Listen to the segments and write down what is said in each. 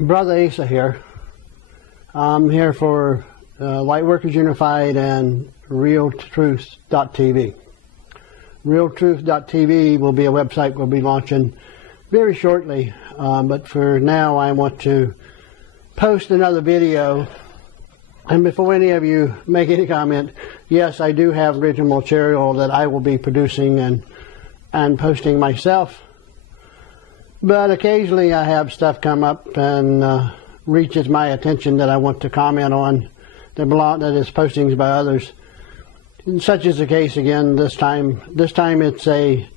Brother Asa here. I'm here for Lightworkers Unified and RealTruth.tv. RealTruth.tv will be a website we'll be launching very shortly, but for now I want to post another video. And before any of you make any comment, yes, I do have original material that I will be producing and posting myself. But occasionally I have stuff come up and reaches my attention that I want to comment on that is postings by others. And such is the case again this time. This time it's a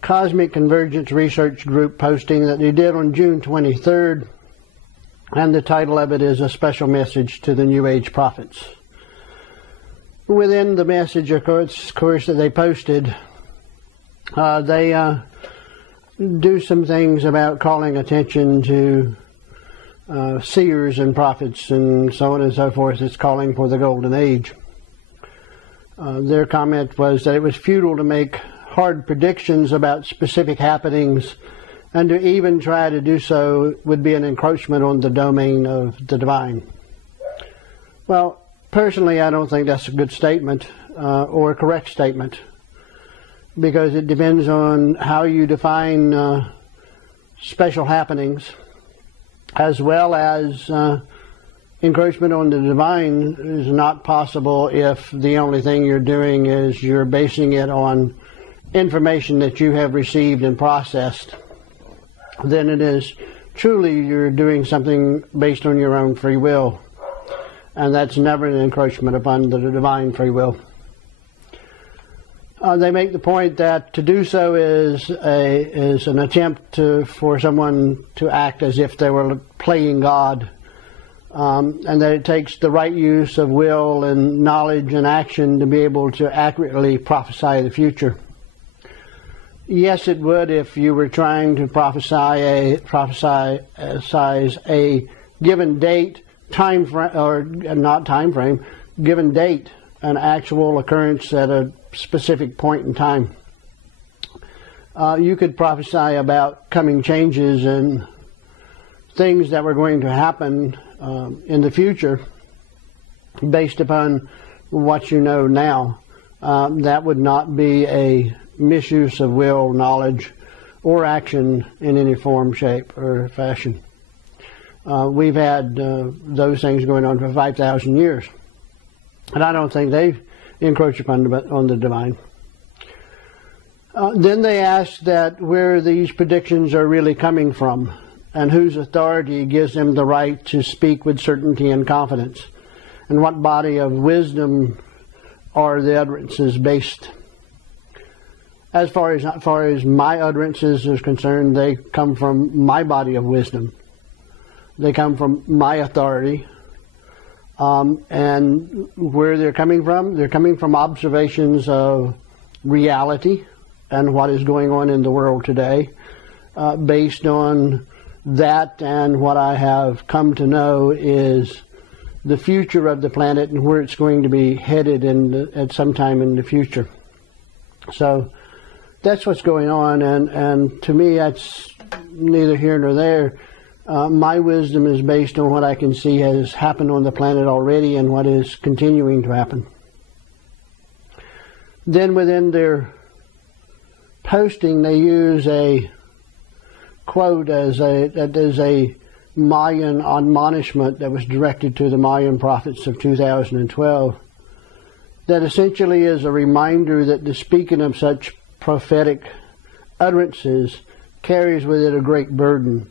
Cosmic Convergence Research Group posting that they did on June 23rd. And the title of it is A Special Message to the New Age Prophets. Within the message, of course, that they posted, they do some things about calling attention to seers and prophets and so on and so forth. It's calling for the golden age. Their comment was that it was futile to make hard predictions about specific happenings, and to even try to do so would be an encroachment on the domain of the divine. Well, personally, I don't think that's a good statement or a correct statement, because it depends on how you define special happenings, as well as encroachment on the divine is not possible if the only thing you're doing is you're basing it on information that you have received and processed. Then it is truly you're doing something based on your own free will, and that's never an encroachment upon the divine free will. They make the point that to do so is an attempt for someone to act as if they were playing God, and that it takes the right use of will and knowledge and action to be able to accurately prophesy the future. Yes, it would if you were trying to prophesize a given date, time frame, or not time frame, given date, an actual occurrence at a specific point in time. You could prophesy about coming changes and things that were going to happen in the future based upon what you know now. That would not be a misuse of will, knowledge, or action in any form, shape, or fashion. We've had those things going on for 5,000 years, and I don't think they've encroached upon the divine. Then they asked that where these predictions are really coming from, and whose authority gives them the right to speak with certainty and confidence, and what body of wisdom are the utterances based. As far as my utterances is concerned, they come from my body of wisdom. They come from my authority. And where they're coming from observations of reality and what is going on in the world today, based on that and what I have come to know is the future of the planet and where it's going to be headed at some time in the future. So that's what's going on, and to me that's neither here nor there. My wisdom is based on what I can see has happened on the planet already and what is continuing to happen. Then within their posting, they use a quote that is a Mayan admonishment that was directed to the Mayan prophets of 2012, that essentially is a reminder that the speaking of such prophetic utterances carries with it a great burden,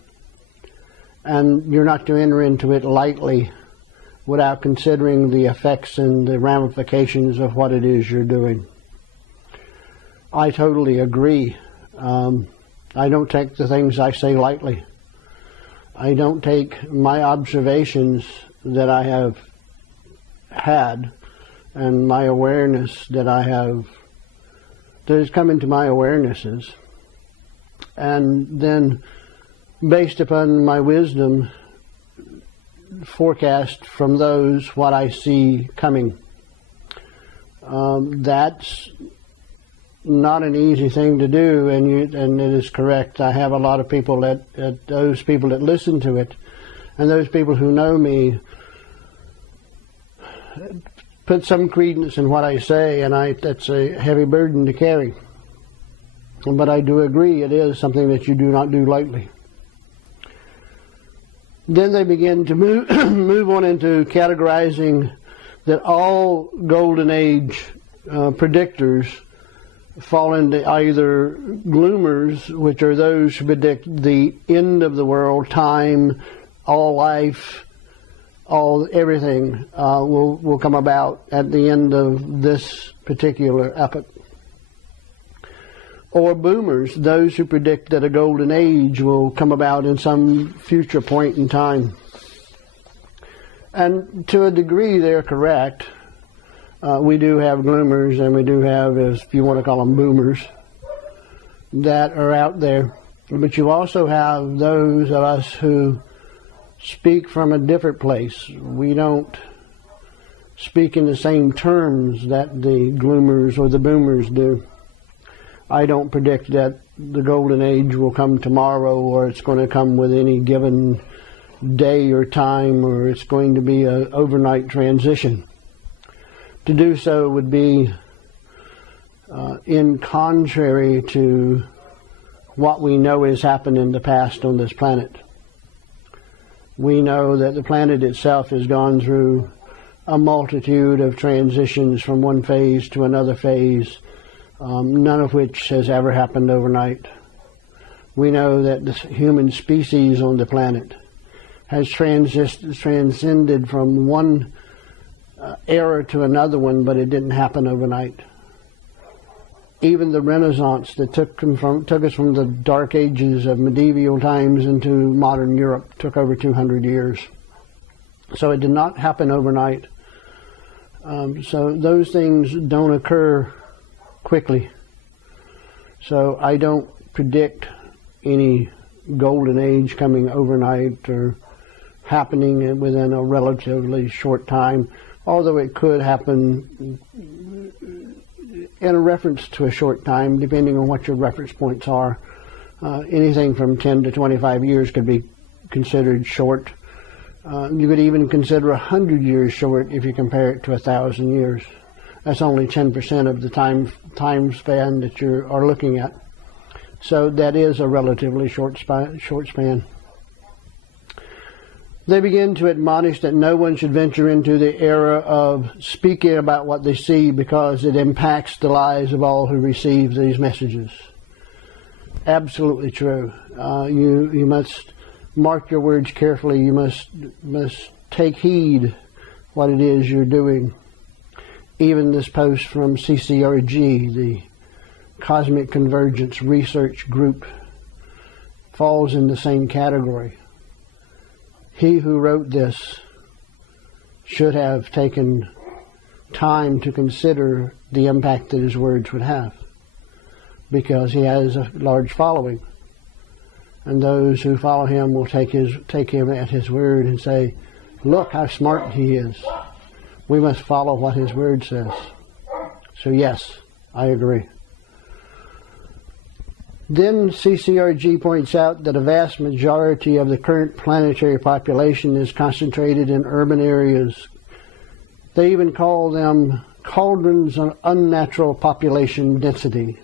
and you're not to enter into it lightly without considering the effects and the ramifications of what it is you're doing. I totally agree. I don't take the things I say lightly. I don't take my observations that I have had and my awareness that has come into my awarenesses, and then based upon my wisdom forecast from those what I see coming. That's not an easy thing to do, and it is correct. I have a lot of people those people that listen to it And those people who know me put some credence in what I say, and that's a heavy burden to carry. But I do agree it is something that you do not do lightly. Then they begin to move on into categorizing that all Golden Age predictors fall into either gloomers, which are those who predict the end of the world, time, all life, everything will come about at the end of this particular epoch. Or boomers, those who predict that a golden age will come about in some future point in time. And to a degree they're correct. We do have gloomers, and we do have, if you want to call them boomers, that are out there. But you also have those of us who speak from a different place. We don't speak in the same terms that the gloomers or the boomers do. I don't predict that the golden age will come tomorrow, or it's going to come with any given day or time, or it's going to be an overnight transition. To do so would be in contrary to what we know has happened in the past on this planet. We know that the planet itself has gone through a multitude of transitions from one phase to another phase, none of which has ever happened overnight. We know that the human species on the planet has transcended from one era to another one, but it didn't happen overnight. Even the Renaissance that took us from the dark ages of medieval times into modern Europe took over 200 years. So it did not happen overnight. So those things don't occur quickly. So I don't predict any golden age coming overnight or happening within a relatively short time, although it could happen in a reference to a short time, depending on what your reference points are. Anything from 10 to 25 years could be considered short. You could even consider 100 years short if you compare it to 1,000 years. That's only 10% of the time span that you are looking at. So that is a relatively short span. They begin to admonish that no one should venture into the era of speaking about what they see, because it impacts the lives of all who receive these messages. Absolutely true. You must mark your words carefully. You must take heed what it is you're doing. Even this post from CCRG, the Cosmic Convergence Research Group, falls in the same category. He who wrote this should have taken time to consider the impact that his words would have, because he has a large following. And those who follow him will take him at his word and say, look how smart he is. We must follow what his word says. So yes, I agree. Then CCRG points out that a vast majority of the current planetary population is concentrated in urban areas. They even call them cauldrons of unnatural population density.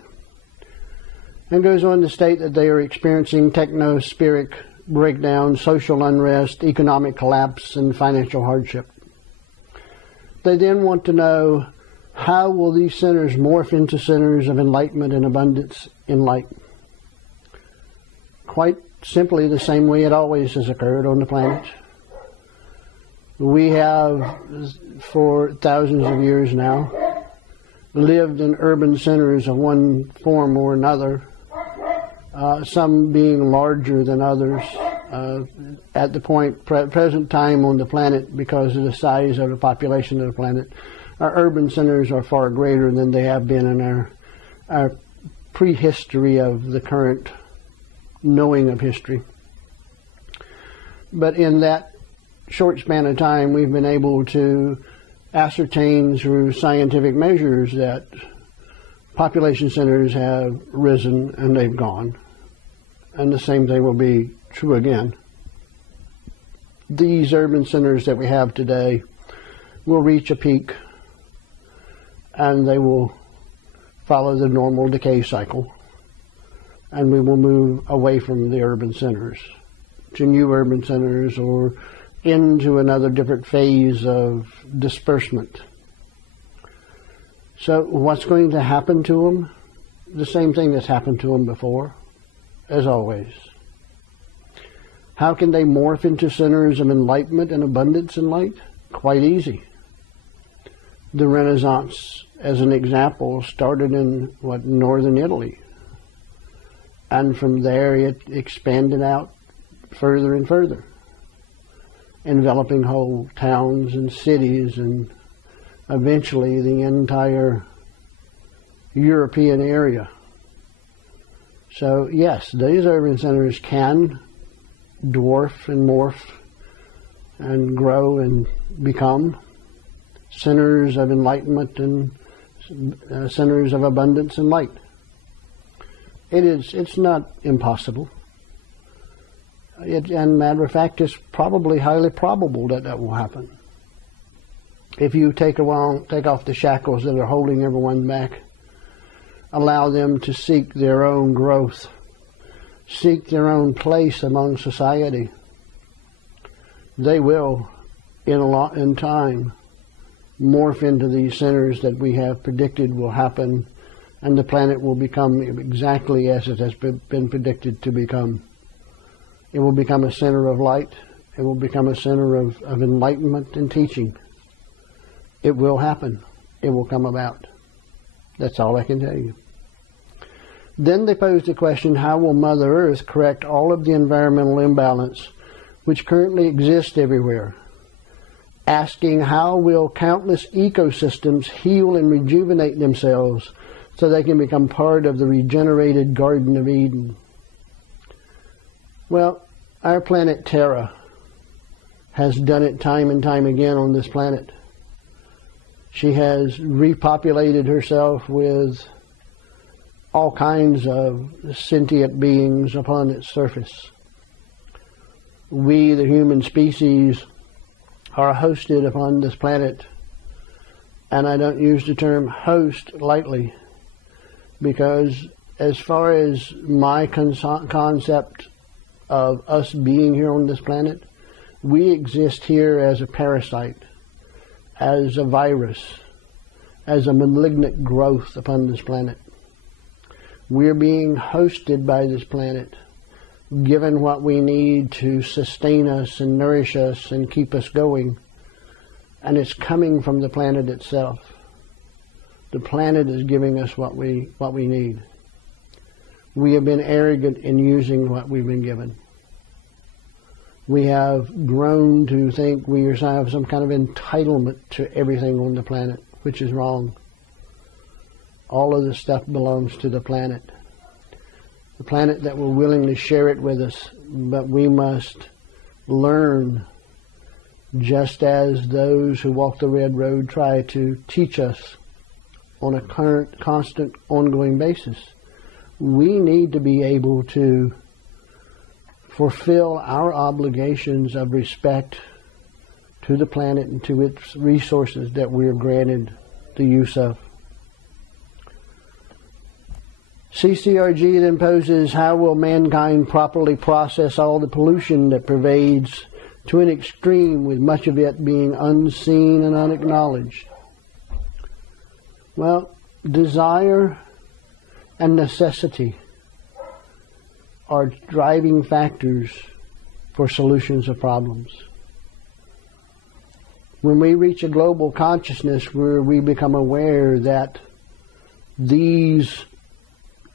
And goes on to state that they are experiencing technospheric breakdown, social unrest, economic collapse, and financial hardship. They then want to know, how will these centers morph into centers of enlightenment and abundance in light? Quite simply the same way it always has occurred on the planet. We have, for thousands of years now, lived in urban centers of one form or another, some being larger than others. At the present time on the planet, because of the size of the population of the planet, our urban centers are far greater than they have been in our prehistory of the current knowing of history. But in that short span of time, we've been able to ascertain through scientific measures that population centers have risen and they've gone. And the same thing will be true again. these urban centers that we have today will reach a peak, and they will follow the normal decay cycle, and we will move away from the urban centers to new urban centers or into another different phase of disbursement. So what's going to happen to them? The same thing that's happened to them before, as always. How can they morph into centers of enlightenment and abundance and light? Quite easy. The Renaissance, as an example, started in northern Italy, and from there it expanded out further and further, enveloping whole towns and cities, and eventually the entire European area. So yes, these urban centers can dwarf and morph and grow and become centers of enlightenment and centers of abundance and light. It's not impossible. And matter of fact, it's probably highly probable that that will happen. If you take off the shackles that are holding everyone back, allow them to seek their own growth, seek their own place among society, they will, in time, morph into these centers that we have predicted will happen, and the planet will become exactly as it has been predicted to become. It will become a center of light. It will become a center of enlightenment and teaching. It will happen. It will come about. That's all I can tell you. Then they posed the question, how will Mother Earth correct all of the environmental imbalance which currently exists everywhere? Asking how will countless ecosystems heal and rejuvenate themselves so they can become part of the regenerated Garden of Eden? Well, our planet Terra has done it time and time again on this planet. She has repopulated herself with all kinds of sentient beings upon its surface. We, the human species, are hosted upon this planet, and I don't use the term host lightly, because as far as my concept of us being here on this planet, we exist here as a parasite, as a virus, as a malignant growth upon this planet. We're being hosted by this planet, given what we need to sustain us and nourish us and keep us going, and it's coming from the planet itself. The planet is giving us what we need. We have been arrogant in using what we've been given. We have grown to think we have some kind of entitlement to everything on the planet, which is wrong. All of this stuff belongs to the planet that will willingly share it with us, but we must learn, just as those who walk the red road try to teach us on a constant, ongoing basis. We need to be able to fulfill our obligations of respect to the planet and to its resources that we are granted the use of. CCRG then poses, how will mankind properly process all the pollution that pervades to an extreme, with much of it being unseen and unacknowledged? Well, desire and necessity are driving factors for solutions of problems. When we reach a global consciousness where we become aware that these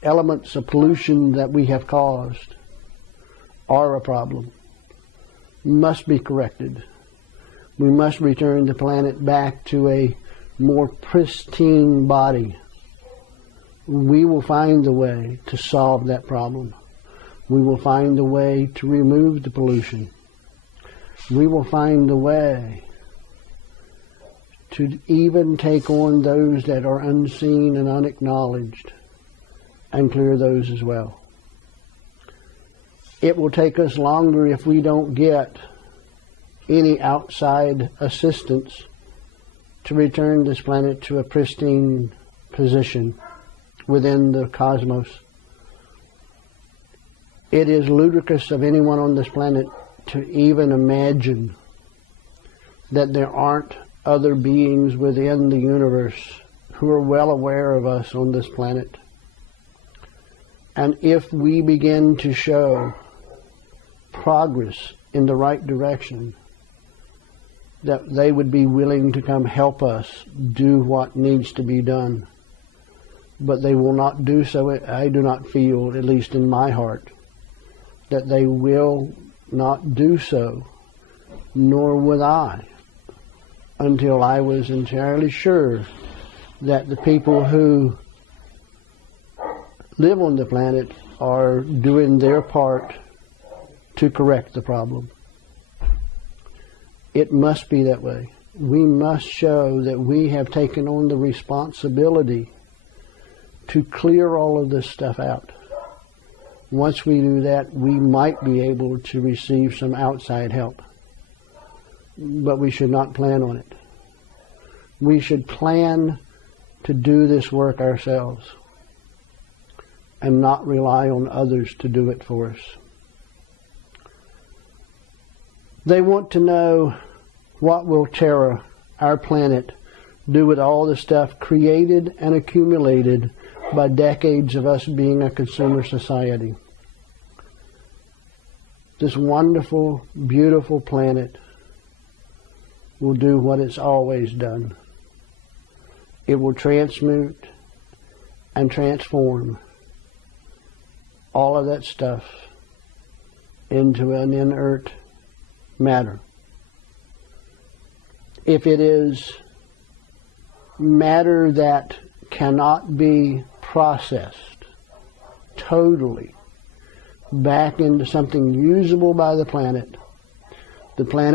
elements of pollution that we have caused are a problem, must be corrected. We must return the planet back to a more pristine body. We will find the way to solve that problem. We will find the way to remove the pollution. We will find the way to even take on those that are unseen and unacknowledged and clear those as well. It will take us longer if we don't get any outside assistance to return this planet to a pristine position within the cosmos. It is ludicrous of anyone on this planet to even imagine that there aren't other beings within the universe who are well aware of us on this planet. And if we begin to show progress in the right direction, that they would be willing to come help us do what needs to be done. But they will not do so. I do not feel, at least in my heart, that they will not do so, nor would I, until I was entirely sure that the people who live on the planet are doing their part to correct the problem. It must be that way. We must show that we have taken on the responsibility to clear all of this stuff out. Once we do that, we might be able to receive some outside help. But we should not plan on it. We should plan to do this work ourselves and not rely on others to do it for us. They want to know, what will Terra, our planet, do with all the stuff created and accumulated by decades of us being a consumer society? This wonderful, beautiful planet will do what it's always done. It will transmute and transform all of that stuff into an inert matter. If it is matter that cannot be processed totally back into something usable by the planet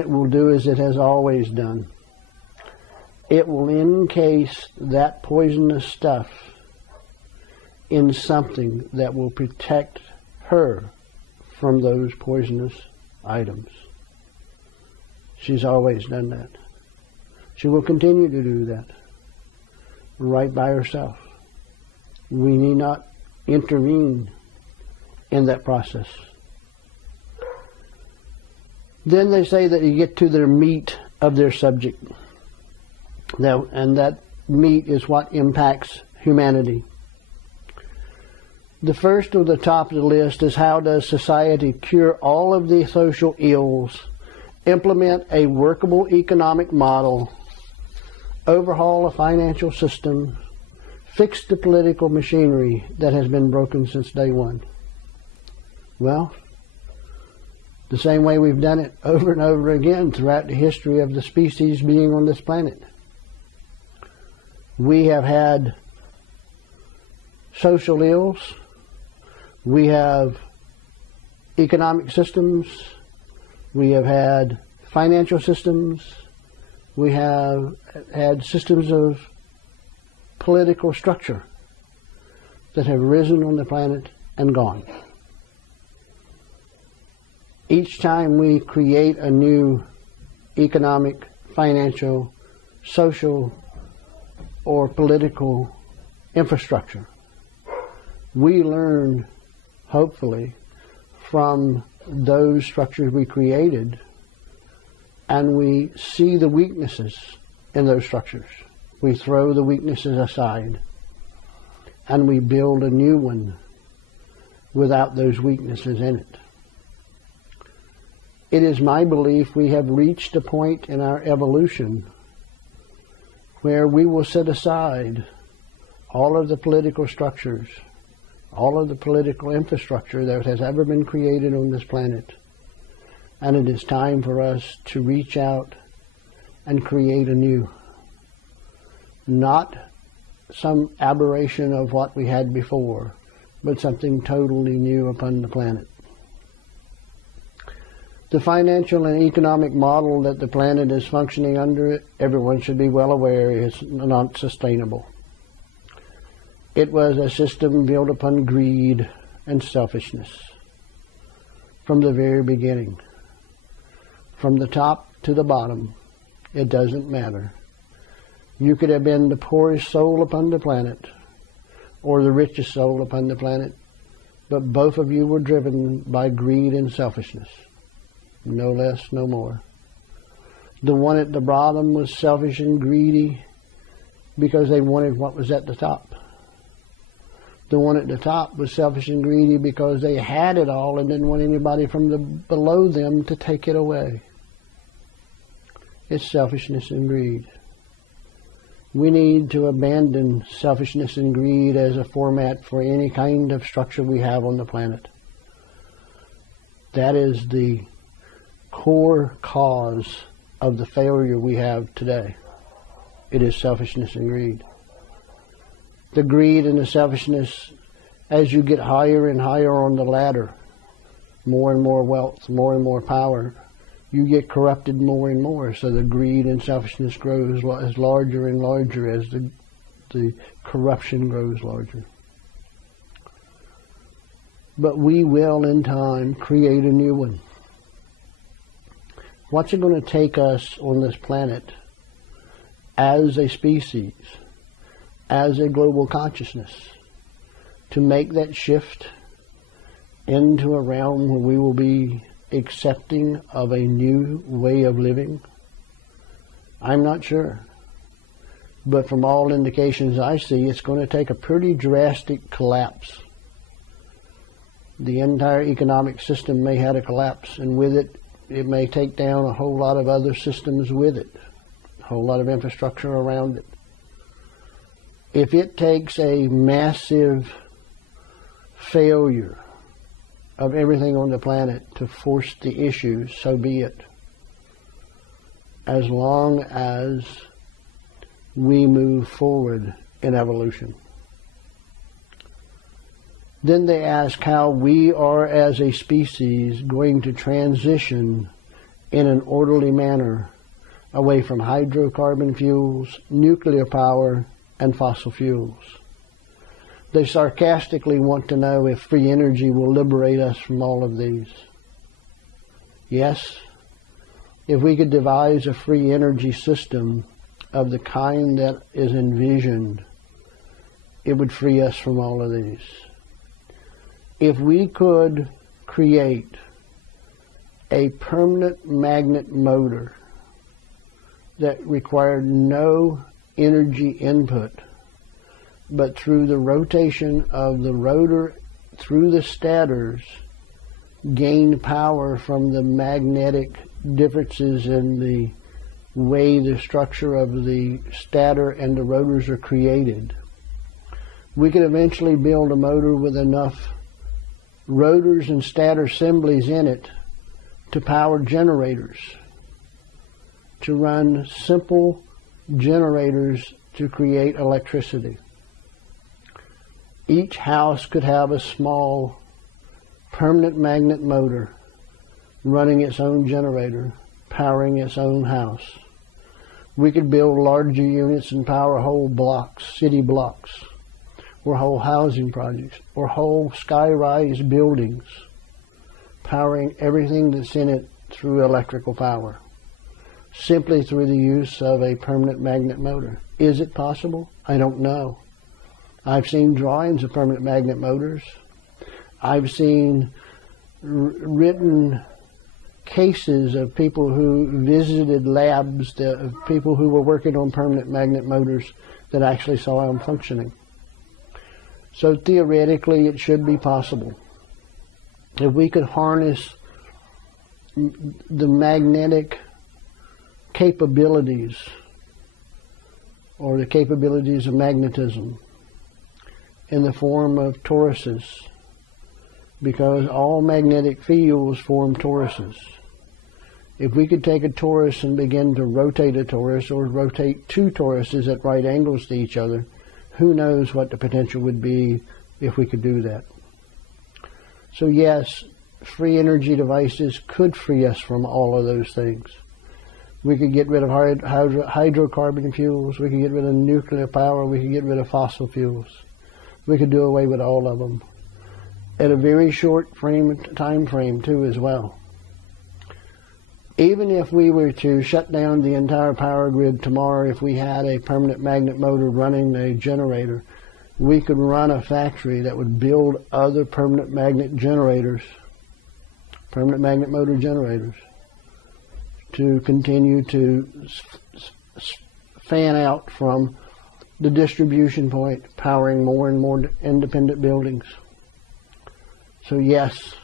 will do as it has always done. It will encase that poisonous stuff in something that will protect her from those poisonous items. She's always done that. She will continue to do that right by herself. We need not intervene in that process. Then they say that you get to their meat of their subject. And that meat is what impacts humanity. The first of the top of the list is, how does society cure all of the social ills, implement a workable economic model, overhaul a financial system, fix the political machinery that has been broken since day one? Well, the same way we've done it over and over again throughout the history of the species being on this planet. We have had social ills. We have economic systems. We have had financial systems. We have had systems of political structure that have risen on the planet and gone. Each time we create a new economic, financial, social, or political infrastructure, we learn, hopefully, from those structures we created, and we see the weaknesses in those structures. We throw the weaknesses aside, and we build a new one without those weaknesses in it. It is my belief we have reached a point in our evolution where we will set aside all of the political structures, all of the political infrastructure that has ever been created on this planet. And it is time for us to reach out and create anew. Not some aberration of what we had before, but something totally new upon the planet. The financial and economic model that the planet is functioning under, everyone should be well aware, is not sustainable. It was a system built upon greed and selfishness from the very beginning. From the top to the bottom. It doesn't matter. You could have been the poorest soul upon the planet or the richest soul upon the planet, but both of you were driven by greed and selfishness. No less, no more. The one at the bottom was selfish and greedy because they wanted what was at the top. The one at the top was selfish and greedy because they had it all and didn't want anybody from below them to take it away. It's selfishness and greed. We need to abandon selfishness and greed as a format for any kind of structure we have on the planet. That is the core cause of the failure we have today. It is selfishness and greed. The greed and the selfishness, as you get higher and higher on the ladder, more and more wealth, more and more power, you get corrupted more and more. So the greed and selfishness grows as larger and larger as the corruption grows larger. But we will, in time, create a new one. What's it going to take us on this planet as a species, as a global consciousness, to make that shift into a realm where we will be accepting of a new way of living? I'm not sure. But from all indications I see, it's going to take a pretty drastic collapse. The entire economic system may have a collapse, and with it, it may take down a whole lot of other systems with it, a whole lot of infrastructure around it. If it takes a massive failure of everything on the planet to force the issue, so be it. As long as we move forward in evolution. Then they ask how we are as a species going to transition in an orderly manner away from hydrocarbon fuels, nuclear power, and fossil fuels. They sarcastically want to know if free energy will liberate us from all of these. Yes, if we could devise a free energy system of the kind that is envisioned, it would free us from all of these. If we could create a permanent magnet motor that required no energy input, but through the rotation of the rotor through the stators, gained power from the magnetic differences in the way the structure of the stator and the rotors are created. We could eventually build a motor with enough rotors and stator assemblies in it to power generators, to run simple generators to create electricity. Each house could have a small permanent magnet motor running its own generator, powering its own house. We could build larger units and power whole blocks, city blocks, or whole housing projects, or whole sky-rise buildings, powering everything that's in it through electrical power, simply through the use of a permanent magnet motor. Is it possible? I don't know. I've seen drawings of permanent magnet motors. I've seen written cases of people who visited labs, of people who were working on permanent magnet motors that actually saw them functioning. So theoretically, it should be possible. If we could harness the magnetic capabilities, or the capabilities of magnetism, in the form of toruses, because all magnetic fields form toruses. If we could take a torus and begin to rotate a torus, or rotate two toruses at right angles to each other, who knows what the potential would be if we could do that. So yes, free energy devices could free us from all of those things. We could get rid of hydrocarbon fuels, we could get rid of nuclear power, we could get rid of fossil fuels. We could do away with all of them at a very short time frame too as well. Even if we were to shut down the entire power grid tomorrow, if we had a permanent magnet motor running a generator, we could run a factory that would build other permanent magnet generators, permanent magnet motor generators, to continue to fan out from the distribution point, powering more and more independent buildings. So yes,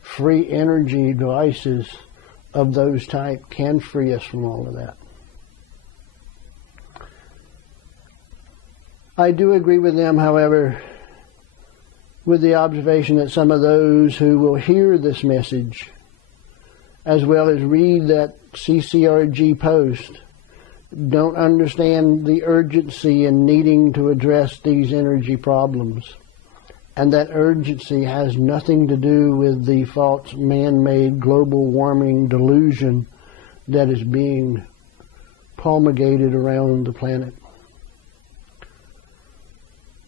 free energy devices of those type can free us from all of that. I do agree with them, however, with the observation that some of those who will hear this message, as well as read that CCRG post, don't understand the urgency in needing to address these energy problems. And that urgency has nothing to do with the false man-made global warming delusion that is being promulgated around the planet.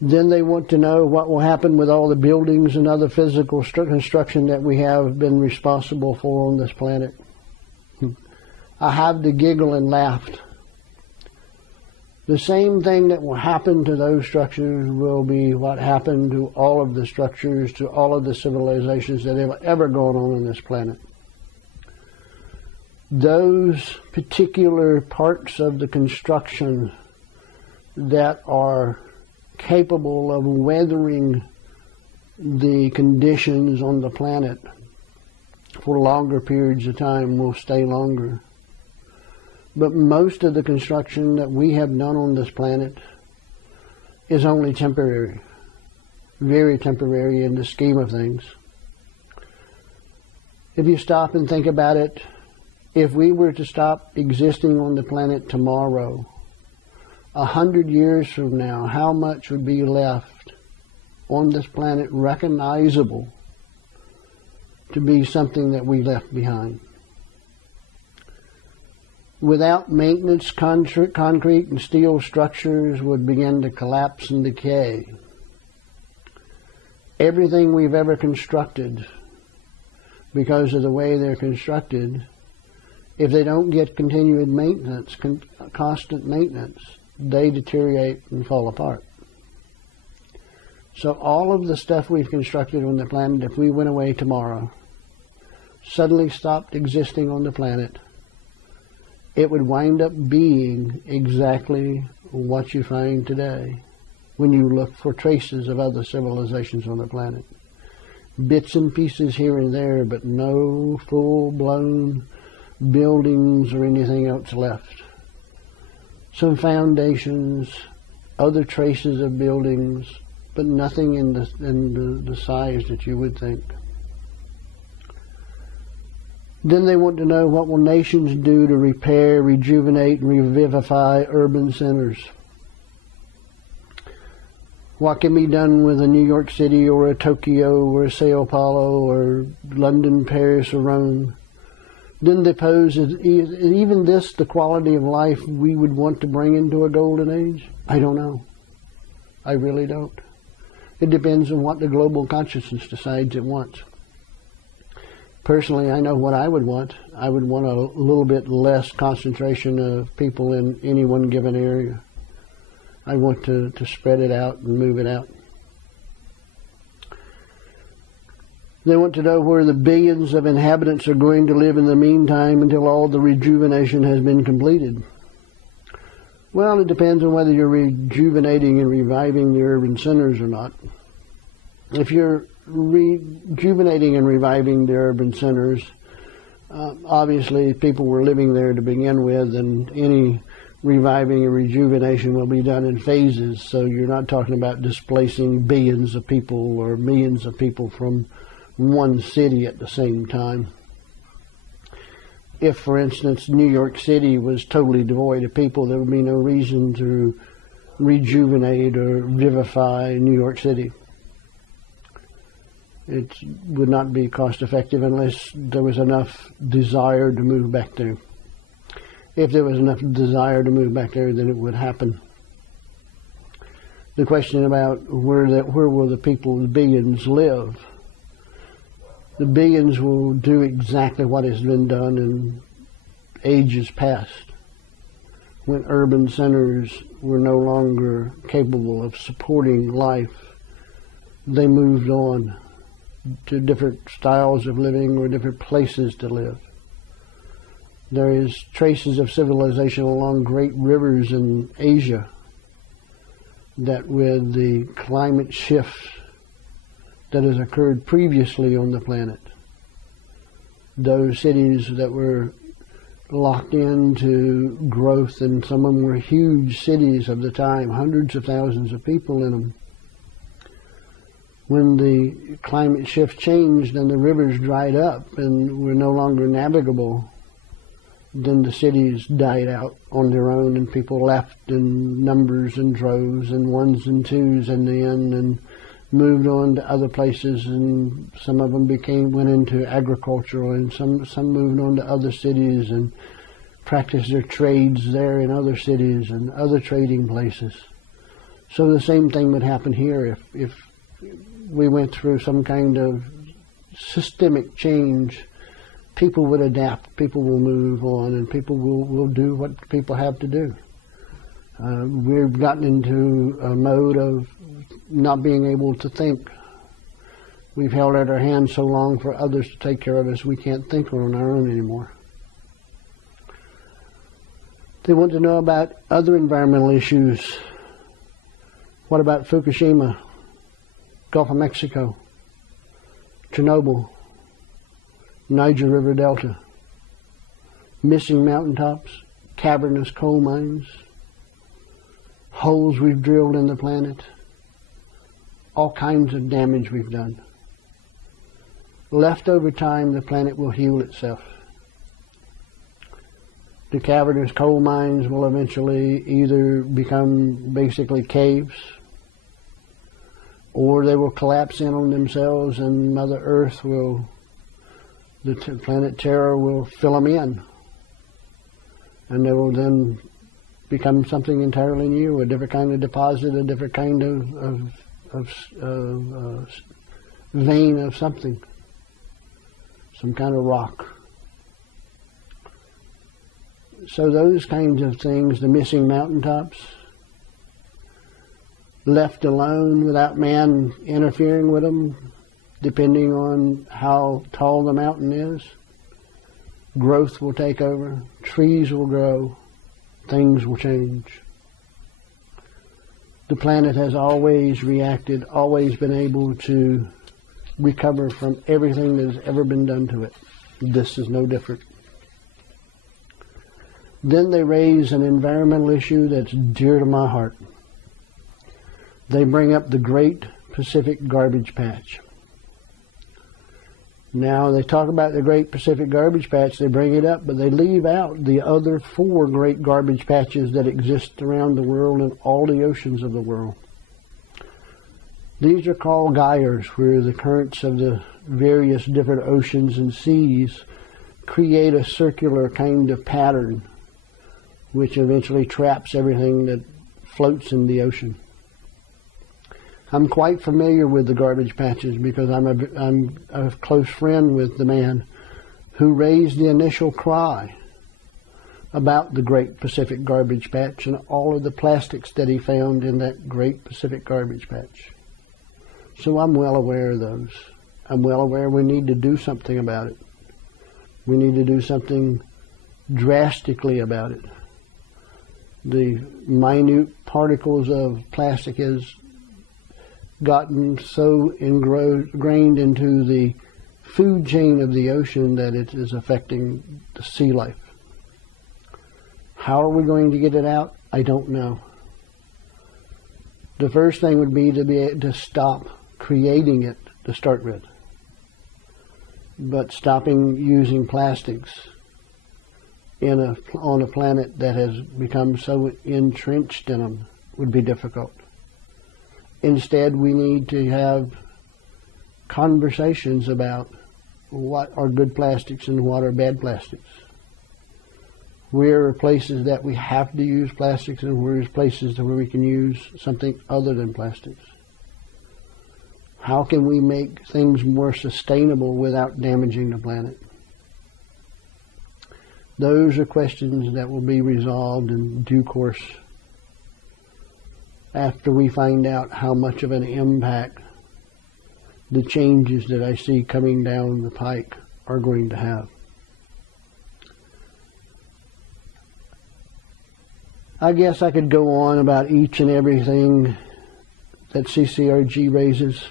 Then they want to know what will happen with all the buildings and other physical construction that we have been responsible for on this planet. I have to giggle and laugh. The same thing that will happen to those structures will be what happened to all of the structures, to all of the civilizations that have ever gone on this planet. Those particular parts of the construction that are capable of weathering the conditions on the planet for longer periods of time will stay longer. But most of the construction that we have done on this planet is only temporary, very temporary in the scheme of things. If you stop and think about it, if we were to stop existing on the planet tomorrow, 100 years from now, how much would be left on this planet recognizable to be something that we left behind? Without maintenance, concrete and steel structures would begin to collapse and decay. Everything we've ever constructed, because of the way they're constructed, if they don't get continued maintenance, constant maintenance, they deteriorate and fall apart. So all of the stuff we've constructed on the planet, if we went away tomorrow, suddenly stopped existing on the planet, it would wind up being exactly what you find today when you look for traces of other civilizations on the planet. Bits and pieces here and there, but no full-blown buildings or anything else left. Some foundations, other traces of buildings, but nothing in the size that you would think. Then they want to know, what will nations do to repair, rejuvenate, and revivify urban centers? What can be done with a New York City or a Tokyo or a Sao Paulo or London, Paris, or Rome? Then they pose, is even this the quality of life we would want to bring into a golden age? I don't know. I really don't. It depends on what the global consciousness decides it wants. Personally, I know what I would want. I would want a little bit less concentration of people in any one given area. I want to spread it out and move it out. They want to know where the billions of inhabitants are going to live in the meantime until all the rejuvenation has been completed. Well, it depends on whether you're rejuvenating and reviving the urban centers or not. If you're rejuvenating and reviving the urban centers, obviously people were living there to begin with, and any reviving and rejuvenation will be done in phases, so you're not talking about displacing billions of people or millions of people from one city at the same time. If, for instance, New York City was totally devoid of people, there would be no reason to rejuvenate or vivify New York City. It would not be cost effective unless there was enough desire to move back there. If there was enough desire to move back there, then it would happen. The question about where will the people, the billions, live? The billions will do exactly what has been done in ages past, when urban centers were no longer capable of supporting life. They moved on to different styles of living or different places to live. There is traces of civilization along great rivers in Asia that, with the climate shift that has occurred previously on the planet, those cities that were locked into growth, and some of them were huge cities of the time, hundreds of thousands of people in them. When the climate shift changed and the rivers dried up and were no longer navigable, then the cities died out on their own, and people left in numbers and droves and ones and twos in the end, and moved on to other places, and some of them went into agricultural, and some moved on to other cities and practiced their trades there in other cities and other trading places. So the same thing would happen here if we went through some kind of systemic change. People would adapt, people will move on, and people will do what people have to do. We've gotten into a mode of not being able to think. We've held out our hands so long for others to take care of us, we can't think on our own anymore. They want to know about other environmental issues. What about Fukushima, Gulf of Mexico, Chernobyl, Niger River Delta, missing mountaintops, cavernous coal mines, holes we've drilled in the planet, all kinds of damage we've done. Left over time, the planet will heal itself. The cavernous coal mines will eventually either become basically caves, or they will collapse in on themselves, and Mother Earth will, the planet Terra will fill them in, and they will then become something entirely new, a different kind of deposit, a different kind of vein of something, some kind of rock. So those kinds of things, the missing mountaintops, left alone without man interfering with them, depending on how tall the mountain is, growth will take over, trees will grow, things will change. The planet has always reacted, always been able to recover from everything that has ever been done to it. This is no different. Then they raise an environmental issue that's dear to my heart. They bring up the Great Pacific Garbage Patch. Now, they talk about the Great Pacific Garbage Patch, they bring it up, but they leave out the other 4 great garbage patches that exist around the world and all the oceans of the world. These are called gyres, where the currents of the various different oceans and seas create a circular kind of pattern, which eventually traps everything that floats in the ocean. I'm quite familiar with the garbage patches because I'm a close friend with the man who raised the initial cry about the Great Pacific Garbage Patch and all of the plastics that he found in that Great Pacific Garbage Patch. So I'm well aware of those. I'm well aware we need to do something about it. We need to do something drastically about it. The minute particles of plastic has gotten so ingrained into the food chain of the ocean that it is affecting the sea life. How are we going to get it out? I don't know. The first thing would be to stop creating it to start with. But stopping using plastics on a planet that has become so entrenched in them would be difficult. Instead, we need to have conversations about what are good plastics and what are bad plastics. Where are places that we have to use plastics, and where are places where we can use something other than plastics? How can we make things more sustainable without damaging the planet? Those are questions that will be resolved in due course after we find out how much of an impact the changes that I see coming down the pike are going to have. I guess I could go on about each and everything that CCRG raises,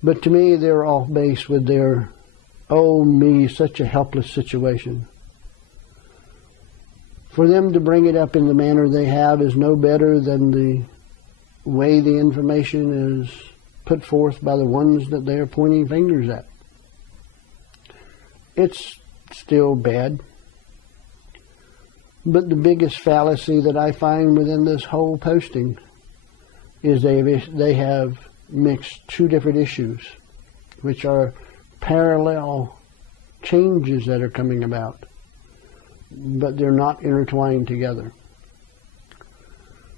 but to me they're off base with their, oh me, such a helpless situation. For them to bring it up in the manner they have is no better than the way the information is put forth by the ones that they're pointing fingers at. It's still bad. But the biggest fallacy that I find within this whole posting is they have mixed two different issues, which are parallel changes that are coming about, but they're not intertwined together.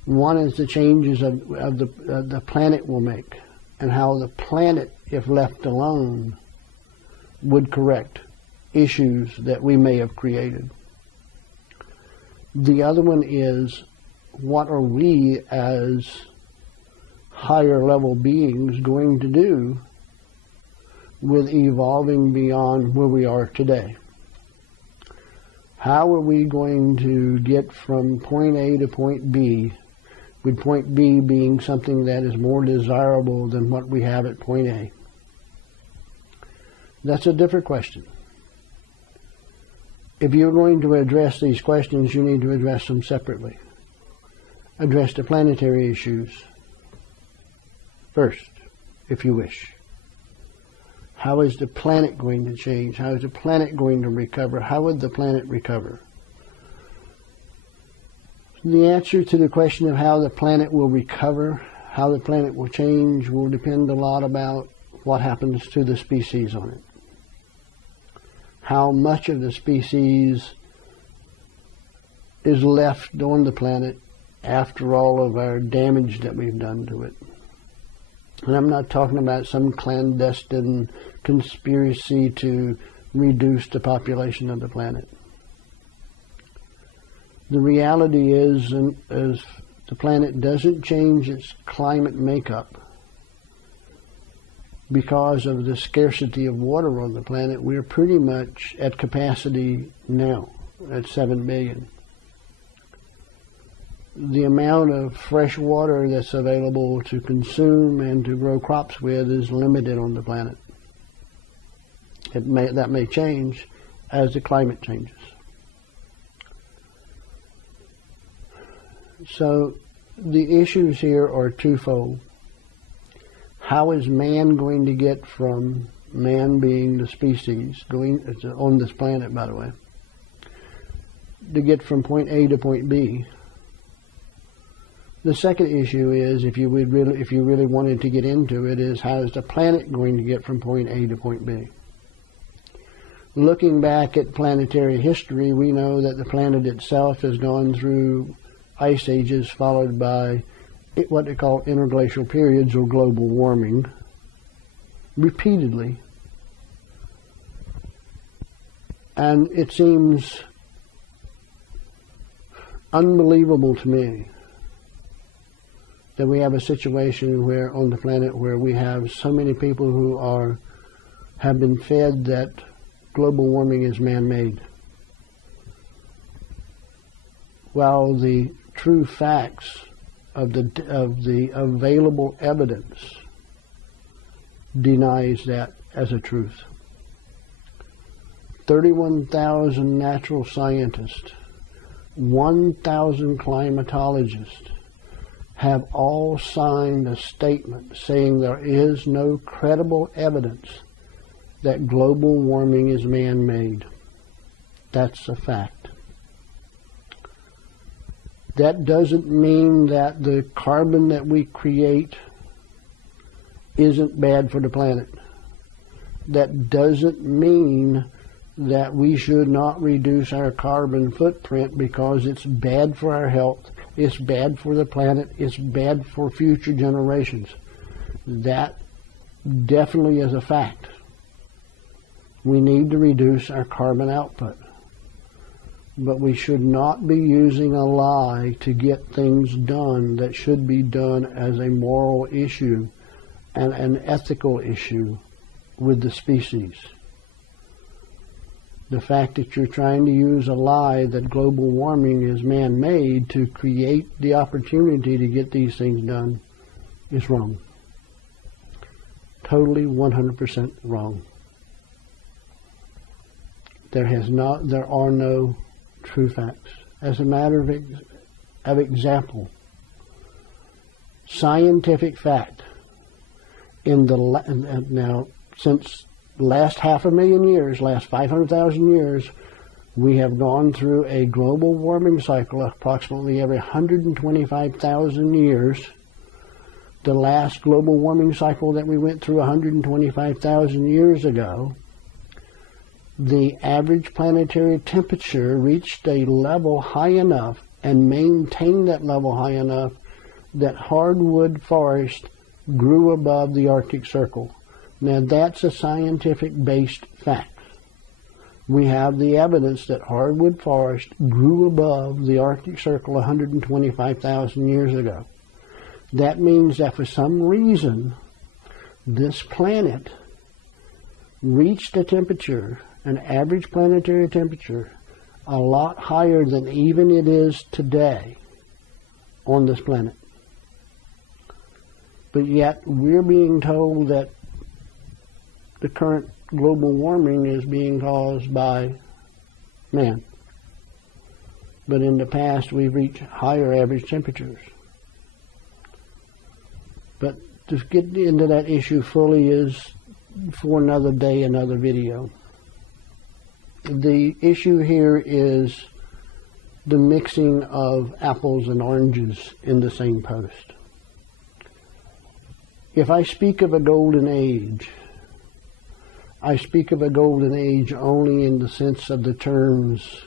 One is the changes of the planet will make, and how the planet, if left alone, would correct issues that we may have created. The other one is, what are we as higher level beings going to do with evolving beyond where we are today? How are we going to get from point A to point B, with point B being something that is more desirable than what we have at point A? That's a different question. If you're going to address these questions, you need to address them separately. Address the planetary issues first, if you wish. How is the planet going to change? How is the planet going to recover? How would the planet recover? The answer to the question of how the planet will recover, how the planet will change, will depend a lot about what happens to the species on it. How much of the species is left on the planet after all of our damage that we've done to it. And I'm not talking about some clandestine conspiracy to reduce the population of the planet. The reality is, as the planet doesn't change its climate makeup, because of the scarcity of water on the planet, we're pretty much at capacity now, at 7 billion. The amount of fresh water that's available to consume and to grow crops with is limited on the planet. That may change as the climate changes. So the issues here are twofold. How is man going to get from, man being the species, going on this planet, by the way, to get from point A to point B? The second issue is, if you really wanted to get into it, is how is the planet going to get from point A to point B? Looking back at planetary history, we know that the planet itself has gone through ice ages followed by what they call interglacial periods or global warming repeatedly. And it seems unbelievable to me that we have a situation where on the planet where we have so many people who have been fed that global warming is man-made, while the true facts of the available evidence denies that as a truth. 31,000 natural scientists, 1,000 climatologists have all signed a statement saying there is no credible evidence that global warming is man-made. That's a fact. That doesn't mean that the carbon that we create isn't bad for the planet. That doesn't mean that we should not reduce our carbon footprint because it's bad for our health, it's bad for the planet, it's bad for future generations. That definitely is a fact. We need to reduce our carbon output. But we should not be using a lie to get things done that should be done as a moral issue and an ethical issue with the species. The fact that you're trying to use a lie that global warming is man-made to create the opportunity to get these things done is wrong. Totally 100% wrong. There are no true facts. As a matter of example, scientific fact, now since last 500,000 years, last 500,000 years, we have gone through a global warming cycle approximately every 125,000 years. The last global warming cycle that we went through 125,000 years ago, the average planetary temperature reached a level high enough and maintained that level high enough that hardwood forest grew above the Arctic Circle. Now that's a scientific-based fact. We have the evidence that hardwood forest grew above the Arctic Circle 125,000 years ago. That means that for some reason, this planet reached a temperature, an average planetary temperature, a lot higher than even it is today on this planet. But yet we're being told that the current global warming is being caused by man. But in the past we've reached higher average temperatures. But to get into that issue fully is for another day, another video. The issue here is the mixing of apples and oranges in the same post. If I speak of a golden age, I speak of a golden age only in the sense of the terms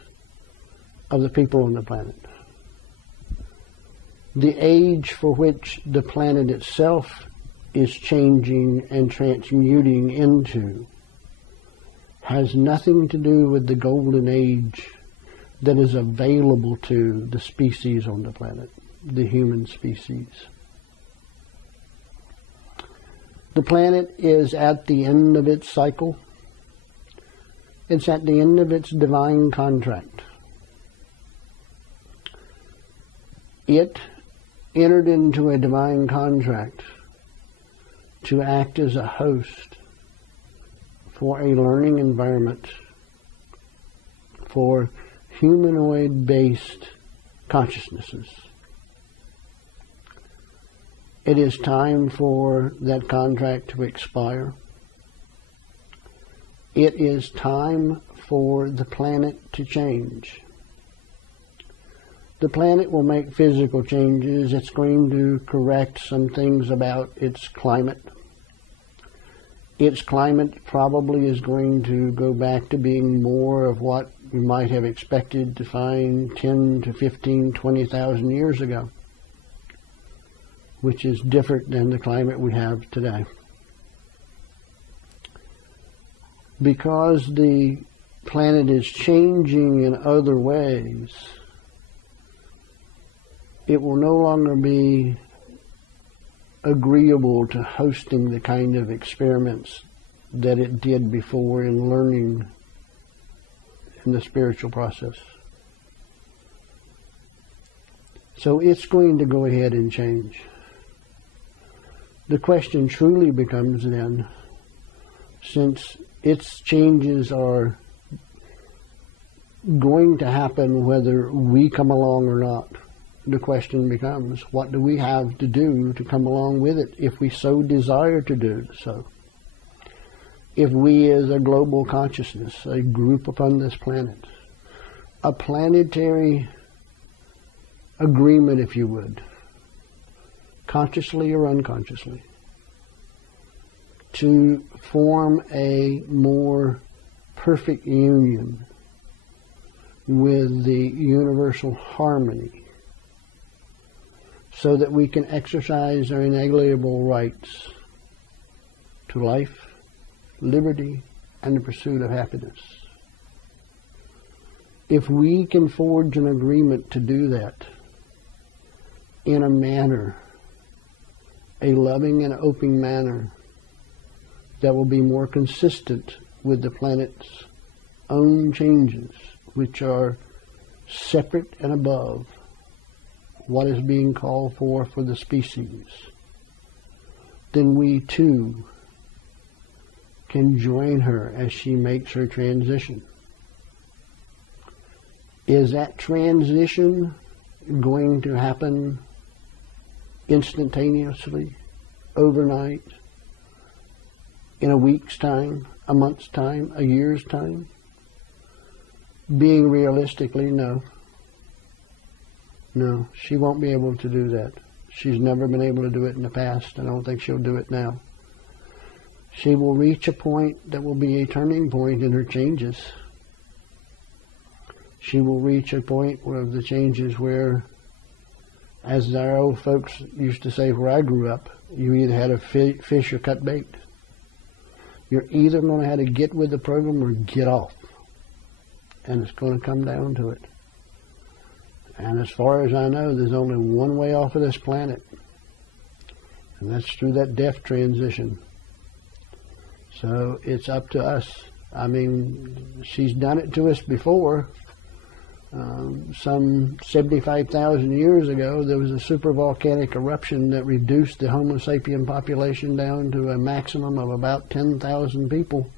of the people on the planet. The age for which the planet itself is changing and transmuting into has nothing to do with the golden age that is available to the species on the planet, the human species. The planet is at the end of its cycle. It's at the end of its divine contract. It entered into a divine contract to act as a host for a learning environment for humanoid-based consciousnesses. It is time for that contract to expire. It is time for the planet to change. The planet will make physical changes. It's going to correct some things about its climate. Its climate probably is going to go back to being more of what we might have expected to find 10 to 15, 20,000 years ago, which is different than the climate we have today. Because the planet is changing in other ways, it will no longer be agreeable to hosting the kind of experiments that it did before in learning in the spiritual process. So it's going to go ahead and change. The question truly becomes then, since its changes are going to happen whether we come along or not, the question becomes, what do we have to do to come along with it if we so desire to do so? If we as a global consciousness, a group upon this planet, a planetary agreement, if you would, consciously or unconsciously, to form a more perfect union with the universal harmony so that we can exercise our inalienable rights to life, liberty, and the pursuit of happiness. If we can forge an agreement to do that in a manner, a loving and open manner, that will be more consistent with the planet's own changes, which are separate and above what is being called for the species, then we too can join her as she makes her transition. Is that transition going to happen instantaneously, overnight, in a week's time, a month's time, a year's time? Being realistically, no. No, she won't be able to do that. She's never been able to do it in the past. I don't think she'll do it now. She will reach a point that will be a turning point in her changes. She will reach a point where the changes where, as our old folks used to say where I grew up, you either had to fish or cut bait. You're either going to have to get with the program or get off. And it's going to come down to it. And as far as I know, there's only one way off of this planet. And that's through that death transition. So it's up to us. I mean, she's done it to us before. Some 75,000 years ago, there was a supervolcanic eruption that reduced the Homo sapien population down to a maximum of about 10,000 people.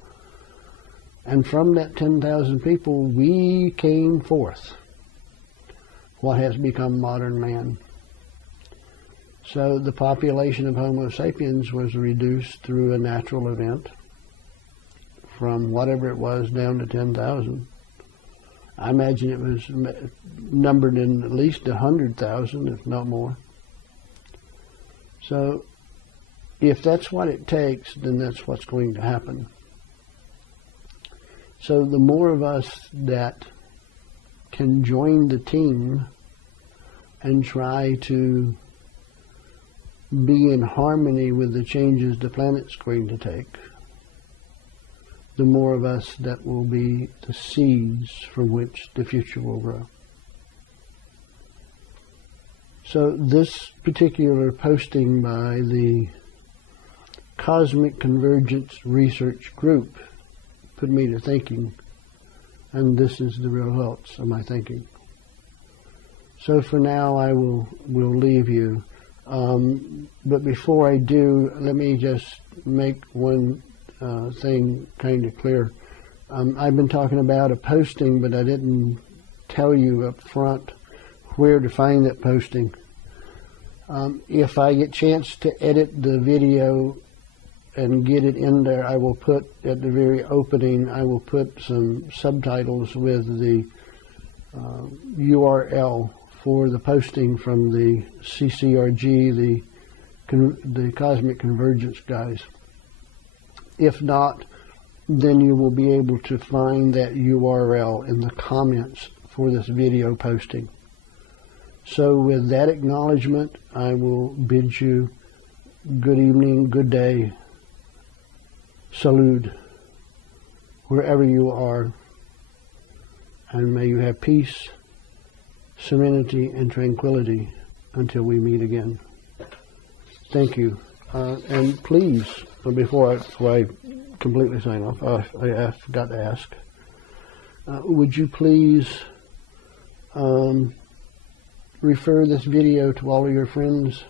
And from that 10,000 people, we came forth, what has become modern man. So the population of Homo sapiens was reduced through a natural event from whatever it was down to 10,000. I imagine it was numbered in at least 100,000, if not more. So if that's what it takes, then that's what's going to happen. So the more of us that can join the team and try to be in harmony with the changes the planet's going to take, the more of us that will be the seeds from which the future will grow. So this particular posting by the Cosmic Convergence Research Group put me to thinking, and this is the results of my thinking. So for now, I will leave you. But before I do, let me just make one thing kind of clear. I've been talking about a posting, but I didn't tell you up front where to find that posting. If I get a chance to edit the video and get it in there, I will put at the very opening, I will put some subtitles with the URL for the posting from the CCRG, the Cosmic Convergence guys. If not, then you will be able to find that URL in the comments for this video posting. So with that acknowledgement, I will bid you good evening, good day, salud, wherever you are, and may you have peace, serenity, and tranquility until we meet again. Thank you. And please, before I completely sign off, I forgot to ask, would you please refer this video to all of your friends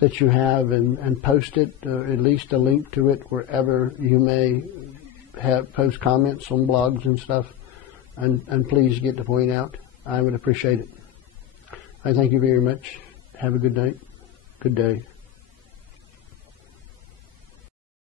that you have and post it, at least a link to it wherever you may post comments on blogs and stuff, and please get the point out. I would appreciate it. I thank you very much. Have a good night. Good day.